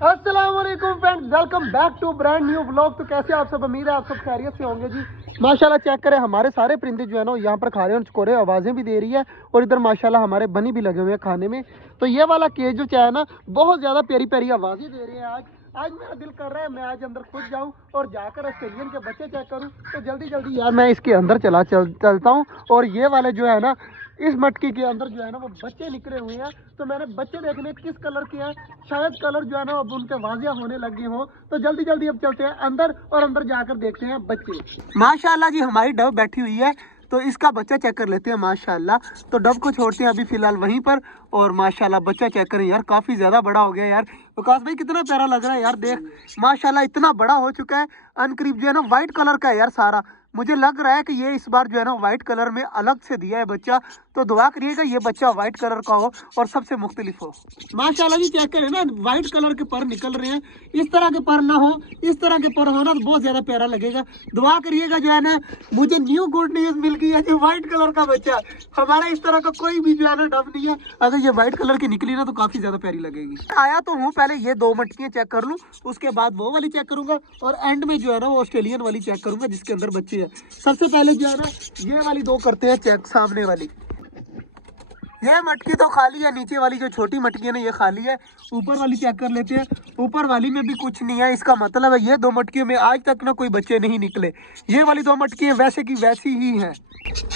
अस्सलाम वालेकुम friends, welcome back to brand new vlog. तो कैसे आप सब, उम्मीद है आप सब खैरियत से होंगे जी। माशाल्लाह चेक करें, हमारे सारे परिंदे जो है ना यहाँ पर खा रहे हैं और चकोरे आवाज़ें भी दे रही है। और इधर माशाल्लाह हमारे बनी भी लगे हुए हैं खाने में। तो ये वाला केज जो है ना बहुत ज़्यादा प्यारी प्यारी आवाज़ें दे रही है। आज मेरा दिल कर रहा है मैं आज अंदर खुद जाऊं और जाकर ऑस्ट्रेलियन के बच्चे चेक करूं। तो जल्दी जल्दी यार मैं इसके अंदर चलता हूं। और ये वाले जो है ना इस मटकी के अंदर जो है ना वो बच्चे निकले हुए हैं। तो मैंने बच्चे देखने किस कलर के हैं, शायद कलर जो है ना अब उनके वाजिया होने लगे हो। तो जल्दी जल्दी अब चलते हैं अंदर और अंदर जाकर देखते हैं बच्चे। माशाल्लाह जी हमारी डव बैठी हुई है, तो इसका बच्चा चेक कर लेते हैं माशाल्लाह। तो डव को छोड़ते हैं अभी फिलहाल वहीं पर। और माशाल्लाह बच्चा चेक करें यार, काफ़ी ज़्यादा बड़ा हो गया यार। विकास भाई कितना प्यारा लग रहा है यार, देख माशाल्लाह इतना बड़ा हो चुका है। अनकरीब जो है ना वाइट कलर का है यार सारा। मुझे लग रहा है कि ये इस बार जो है ना वाइट कलर में अलग से दिया है बच्चा। तो दुआ करिएगा ये बच्चा वाइट कलर का हो और सबसे मुख्तलिफ हो। माशाल्लाह जी चेक करें ना, वाइट कलर के पर निकल रहे हैं। इस तरह के पर ना हो, इस तरह के पर हो ना तो बहुत ज्यादा प्यारा लगेगा। दुआ करिएगा जो है ना, मुझे न्यू गुड न्यूज मिल गई है जो व्हाइट कलर का बच्चा। हमारा इस तरह का कोई भी जो है ना डब नहीं है। अगर ये व्हाइट कलर की निकली ना तो काफी ज्यादा प्यारी लगेगी। आया तो हूँ, पहले ये दो मटकियां चेक कर लूँ, उसके बाद वो वाली चेक करूंगा और एंड में जो है ना वो ऑस्ट्रेलियन वाली चेक करूंगा जिसके अंदर बच्चे हैं। सबसे पहले जो है ना ये वाली दो करते हैं चेक, सामने वाली। ये मटकी तो खाली है, नीचे वाली जो छोटी मटकी है ना ये खाली है। ऊपर वाली चेक कर लेते हैं, ऊपर वाली में भी कुछ नहीं है। इसका मतलब है ये दो मटकियों में आज तक ना कोई बच्चे नहीं निकले। ये वाली दो मटकी वैसे की वैसी ही है।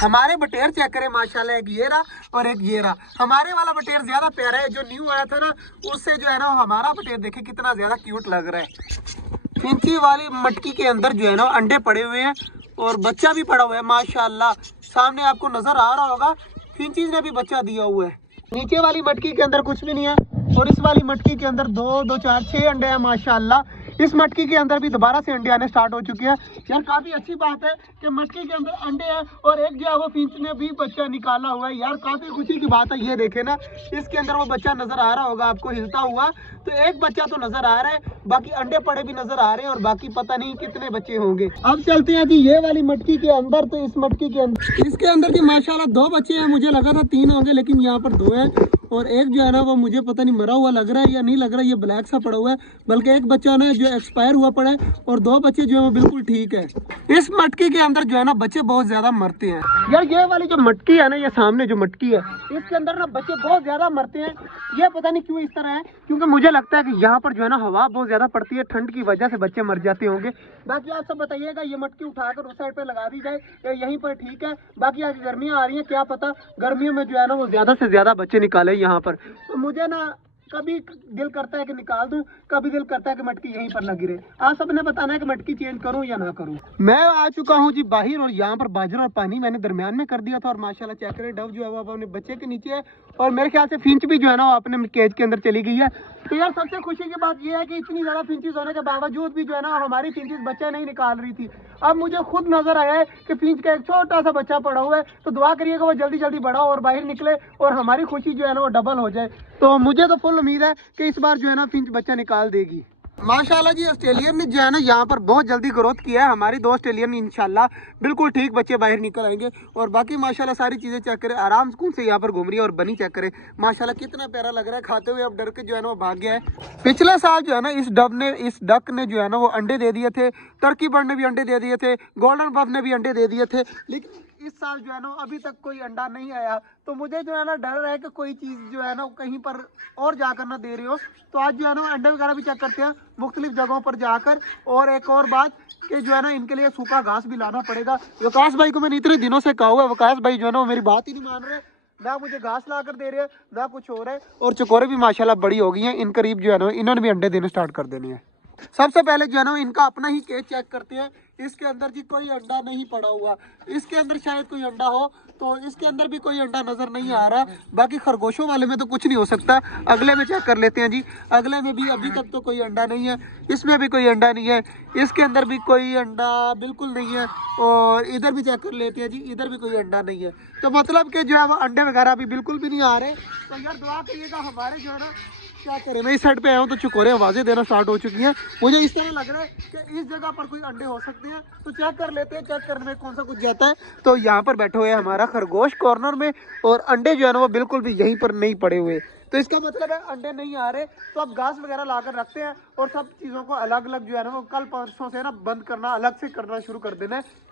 हमारे बटेर चेक करें माशाल्लाह, एक ये रहा और एक ये रहा। हमारे वाला बटेर ज्यादा प्यारा है, जो न्यू आया था ना उससे जो है ना हमारा बटेर देखे कितना ज्यादा क्यूट लग रहा है। फिंची वाली मटकी के अंदर जो है ना अंडे पड़े हुए हैं और बच्चा भी पड़ा हुआ है माशाल्लाह। सामने आपको नजर आ रहा होगा, फिंचीज ने भी बच्चा दिया हुआ है। नीचे वाली मटकी के अंदर कुछ भी नहीं है और इस वाली मटकी के अंदर दो दो चार 6 अंडे हैं माशाल्लाह। इस मटकी के अंदर भी दोबारा से अंडे आने स्टार्ट हो चुके हैं। यार काफी अच्छी बात है कि मटकी के अंदर अंडे हैं और एक जो है वो फिंच ने भी बच्चा निकाला हुआ है। यार काफी खुशी की बात है। ये देखे ना, इसके अंदर वो बच्चा नजर आ रहा होगा आपको हिलता हुआ। तो एक बच्चा तो नजर आ रहा है, बाकी अंडे पड़े भी नजर आ रहे हैं और बाकी पता नहीं कितने बच्चे होंगे। अब चलते हैं जी ये वाली मटकी के अंदर। तो इस मटकी के अंदर, इसके अंदर जी माशाल्लाह 2 बच्चे हैं। मुझे लगा था 3 होंगे लेकिन यहाँ पर 2 हैं और एक जो है ना वो मुझे पता नहीं मरा हुआ लग रहा है या नहीं लग रहा है, ये ब्लैक सा पड़ा हुआ है। बल्कि एक बच्चा ना जो एक्सपायर हुआ पड़ा है और 2 बच्चे जो है वो बिल्कुल ठीक है। इस मटकी के अंदर जो है ना बच्चे बहुत ज्यादा मरते हैं। यार ये वाली जो मटकी है ना, ये सामने जो मटकी है इसके अंदर ना बच्चे बहुत ज्यादा मरते हैं। ये पता नहीं क्यों इस तरह है, क्योंकि मुझे लगता है कि यहाँ पर जो है ना हवा बहुत ज्यादा पड़ती है, ठंड की वजह से बच्चे मर जाते होंगे। बाकी आप सब बताइएगा, ये मटकी उठाकर उस साइड पे लगा दी जाए या यहीं पर ठीक है। बाकी आज गर्मियाँ आ रही हैं, क्या पता गर्मियों में जो है ना वो ज्यादा से ज्यादा बच्चे निकाले यहाँ पर। तो मुझे ना कभी दिल करता है कि निकाल दूं, कभी दिल करता है कि मटकी यहीं पर लगी रहे। आप सबने बताना है कि मटकी चेंज करूं या ना करूं। मैं आ चुका हूं जी बाहर और यहाँ पर बाजरा और पानी मैंने दरमियान में कर दिया था और माशाल्लाह चेक करें डव जो है वो अपने बच्चे के नीचे है और मेरे ख्याल से फिंच भी जो है ना वो अपने केज के अंदर चली गई है। तो यार सबसे खुशी की बात यह है कि इतनी ज्यादा फिंचेस होने के बावजूद भी जो है ना हमारी फिंचेस बच्चे नहीं निकाल रही थी। अब मुझे खुद नजर आया है कि फिंच का एक छोटा सा बच्चा पड़ा हुआ है। तो दुआ करिएगा वो जल्दी जल्दी बड़ा हो और बाहर निकले और हमारी खुशी जो है ना वो डबल हो जाए। तो मुझे तो फुल उम्मीद है कि इस बार जो है ना फिंच बच्चा निकाल देगी। माशाल्लाह जी ऑस्ट्रेलियन ने जो है ना यहाँ पर बहुत जल्दी ग्रोथ किया है। हमारी 2 ऑस्ट्रेलियन इंशाल्लाह बिल्कुल ठीक बच्चे बाहर निकल आएंगे। और बाकी माशाल्लाह सारी चीज़ें चेक करें, आराम सुकून से यहाँ पर घूम रही है और बनी चेक करें माशाल्लाह कितना प्यारा लग रहा है। खाते हुए अब डर के जो है ना वो भाग गया है। पिछले साल जो है ना इस डक ने जो है ना वो अंडे दे दिए थे, टर्की बर्ड ने भी अंडे दे दिए थे, गोल्डन बफ ने भी अंडे दे दिए थे, लेकिन इस साल जो है ना अभी तक कोई अंडा नहीं आया। तो मुझे जो है ना डर है कि कोई चीज़ जो है ना कहीं पर और जाकर ना दे रही हो। तो आज जो है ना अंडे वगैरह भी चेक करते हैं मुख्तलिफ जगहों पर जाकर। और एक और बात कि जो है ना इनके लिए सूखा घास भी लाना पड़ेगा। विकास भाई को मैंने इतने दिनों से कहा हुआ है, विकास भाई जो है ना वो मेरी बात ही नहीं मान रहे, ना मुझे घास ला कर दे रहे हैं ना कुछ हो रहा है। और चकोरे भी माशाल्लाह बड़ी हो गई हैं, इन करीब जो है ना इन्होंने भी अंडे देने स्टार्ट कर देने हैं। सबसे पहले जो है ना इनका अपना ही केज चेक करते हैं। इसके अंदर जी कोई अंडा नहीं पड़ा हुआ, इसके अंदर शायद कोई अंडा हो, तो इसके अंदर भी कोई अंडा नजर नहीं आ रहा। बाकी खरगोशों वाले में तो कुछ नहीं हो सकता। अगले में चेक कर लेते हैं जी, अगले में भी अभी तक तो कोई अंडा नहीं है, इसमें भी कोई अंडा नहीं है, इसके अंदर भी कोई अंडा बिल्कुल नहीं है। और इधर भी चेक कर लेते हैं जी, इधर भी कोई अंडा नहीं है। तो मतलब कि जो है वो अंडे वगैरह अभी बिल्कुल भी नहीं आ रहे। तो यार दुआ करिएगा हमारे जो है ना, क्या करें, मैं इस साइड पे आया हूँ तो चकोरे आवाज़ें देना स्टार्ट हो चुकी हैं। मुझे इस तरह लग रहा है कि इस जगह पर कोई अंडे हो सकते हैं। तो चेक कर लेते हैं, चेक करने में कौन सा कुछ जाता है। तो यहाँ पर बैठे हुए हैं हमारा खरगोश कॉर्नर में और अंडे जो है ना वो बिल्कुल भी यहीं पर नहीं पड़े हुए। तो इसका मतलब है अंडे नहीं आ रहे, तो अब घास वगैरह लाकर रखते हैं और सब चीज़ों को अलग अलग जो है ना वो कल परसों से ना बंद करना, अलग से करना शुरू कर देना है।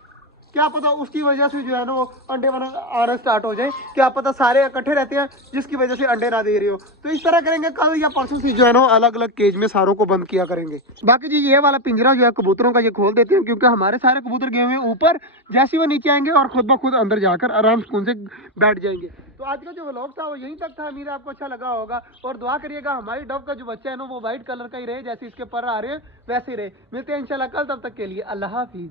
क्या पता उसकी वजह से जो है ना वो अंडे बना आना स्टार्ट हो जाए, क्या पता सारे इकट्ठे रहते हैं जिसकी वजह से अंडे ना दे रहे हो। तो इस तरह करेंगे, कल या परसों से जो है ना अलग अलग केज में सारों को बंद किया करेंगे। बाकी जी ये वाला पिंजरा जो है कबूतरों का ये खोल देते हैं, क्योंकि हमारे सारे कबूतर गए हुए हैं ऊपर, जैसे वो नीचे आएंगे और खुद ब खुद अंदर जाकर आराम सुकून से बैठ जाएंगे। तो आज का जो व्लॉग था वो यहीं तक था, उम्मीद है आपको अच्छा लगा होगा। और दुआ करिएगा हमारी डव का जो बच्चा है ना वो व्हाइट कलर का ही रहे, जैसे इसके पर आ रहे हैं वैसे ही रहे। मिलते हैं इंशाल्लाह कल, तब तक के लिए अल्लाह हाफिज।